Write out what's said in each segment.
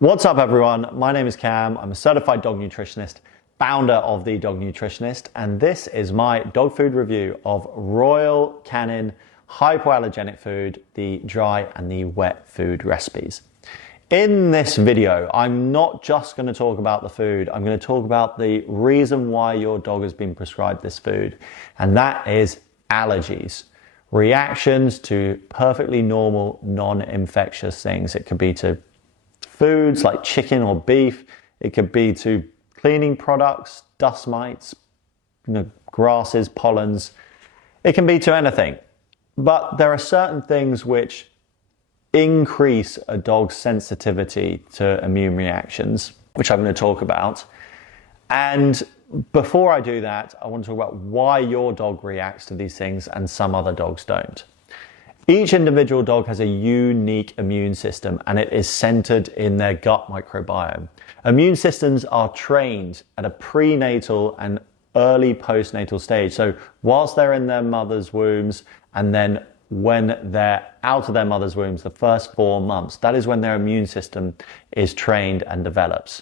What's up everyone, my name is Cam, I'm a certified dog nutritionist, founder of the Dog Nutritionist, and this is my dog food review of Royal Canin Hypoallergenic food, the dry and the wet food recipes. In this video, I'm not just going to talk about the food, I'm going to talk about the reason why your dog has been prescribed this food, and that is allergies. Reactions to perfectly normal, non-infectious things. It could be to foods like chicken or beef. It could be to cleaning products, dust mites, grasses, pollens. It can be to anything. But there are certain things which increase a dog's sensitivity to immune reactions, which I'm going to talk about. And before I do that, I want to talk about why your dog reacts to these things and some other dogs don't. Each individual dog has a unique immune system and it is centered in their gut microbiome. Immune systems are trained at a prenatal and early postnatal stage. So whilst they're in their mother's wombs and then when they're out of their mother's wombs, the first 4 months, that is when their immune system is trained and develops.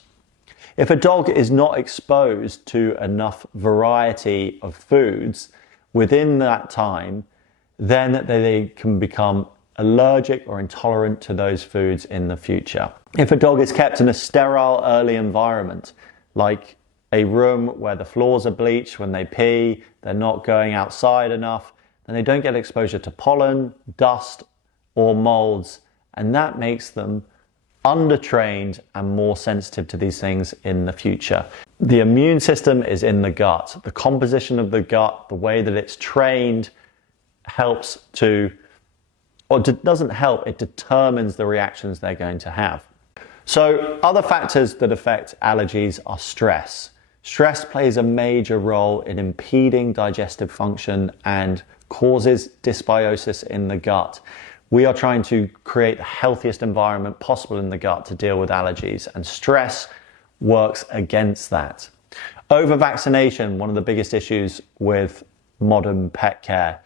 If a dog is not exposed to enough variety of foods within that time, then they can become allergic or intolerant to those foods in the future. If a dog is kept in a sterile early environment, like a room where the floors are bleached when they pee, they're not going outside enough, then they don't get exposure to pollen, dust, or molds, and that makes them undertrained and more sensitive to these things in the future. The immune system is in the gut. The composition of the gut, the way that it's trained, helps to, or doesn't help, it determines the reactions they're going to have. So other factors that affect allergies are stress. Stress plays a major role in impeding digestive function and causes dysbiosis in the gut. We are trying to create the healthiest environment possible in the gut to deal with allergies, and stress works against that. Over-vaccination, one of the biggest issues with modern pet care.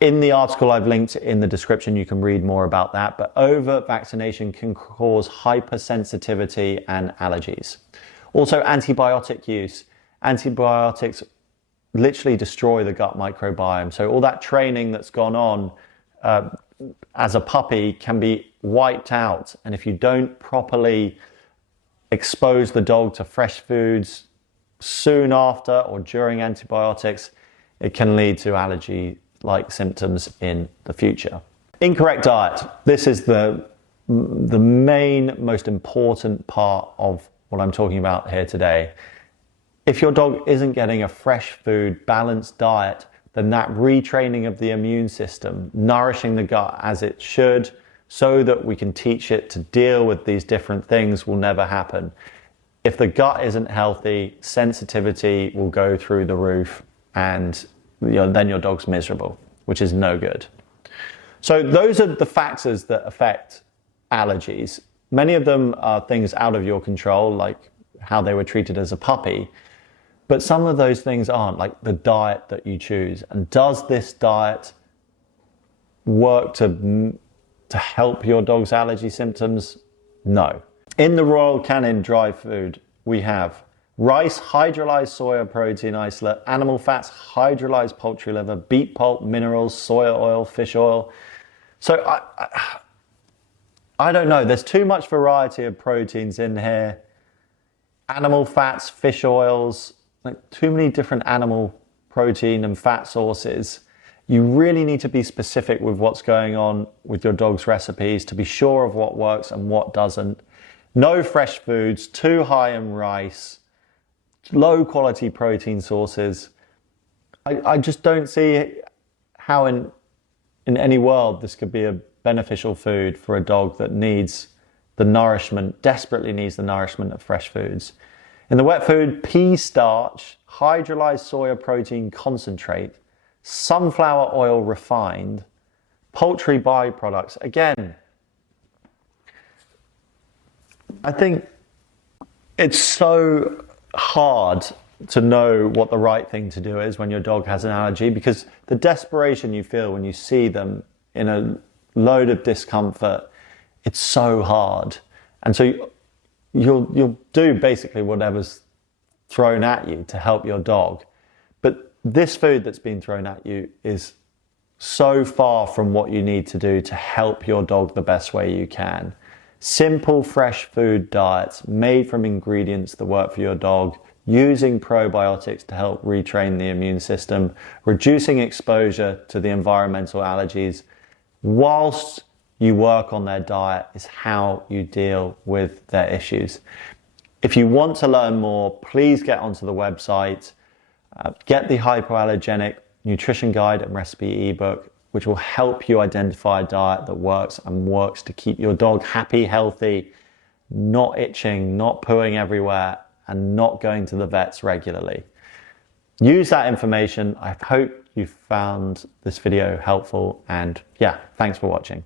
In the article I've linked in the description, you can read more about that, but over-vaccination can cause hypersensitivity and allergies. Also, antibiotic use. Antibiotics literally destroy the gut microbiome. So all that training that's gone on as a puppy can be wiped out. And if you don't properly expose the dog to fresh foods soon after or during antibiotics, it can lead to allergy-like symptoms in the future. Incorrect diet. This is the main, most important part of what I'm talking about here today. If your dog isn't getting a fresh food, balanced diet, then that retraining of the immune system, nourishing the gut as it should, so that we can teach it to deal with these different things, will never happen. If the gut isn't healthy, sensitivity will go through the roof, and then your dog's miserable, which is no good. So those are the factors that affect allergies. Many of them are things out of your control, like how they were treated as a puppy. But some of those things aren't, like the diet that you choose. And does this diet work to help your dog's allergy symptoms? No. In the Royal Canin dry food, we have rice, hydrolyzed soya protein isolate, animal fats, hydrolyzed poultry liver, beet pulp, minerals, soya oil, fish oil. So I don't know, there's too much variety of proteins in here. Animal fats, fish oils, like too many different animal protein and fat sources. You really need to be specific with what's going on with your dog's recipes to be sure of what works and what doesn't. No fresh foods, too high in rice, low quality protein sources. I just don't see how in any world this could be a beneficial food for a dog that needs the nourishment, desperately needs the nourishment of fresh foods. In the wet food, pea starch, hydrolyzed soya protein concentrate, sunflower oil refined, poultry byproducts. Again, I think it's so hard to know what the right thing to do is when your dog has an allergy, because the desperation you feel when you see them in a load of discomfort, it's so hard. And so you'll do basically whatever's thrown at you to help your dog. But this food that's been thrown at you is so far from what you need to do to help your dog the best way you can. Simple, fresh food diets made from ingredients that work for your dog, using probiotics to help retrain the immune system, reducing exposure to the environmental allergies whilst you work on their diet is how you deal with their issues. If you want to learn more, please get onto the website, get the Hypoallergenic Nutrition Guide and Recipe ebook, which will help you identify a diet that works and works to keep your dog happy, healthy, not itching, not pooing everywhere, and not going to the vets regularly. Use that information. I hope you found this video helpful, and yeah, thanks for watching.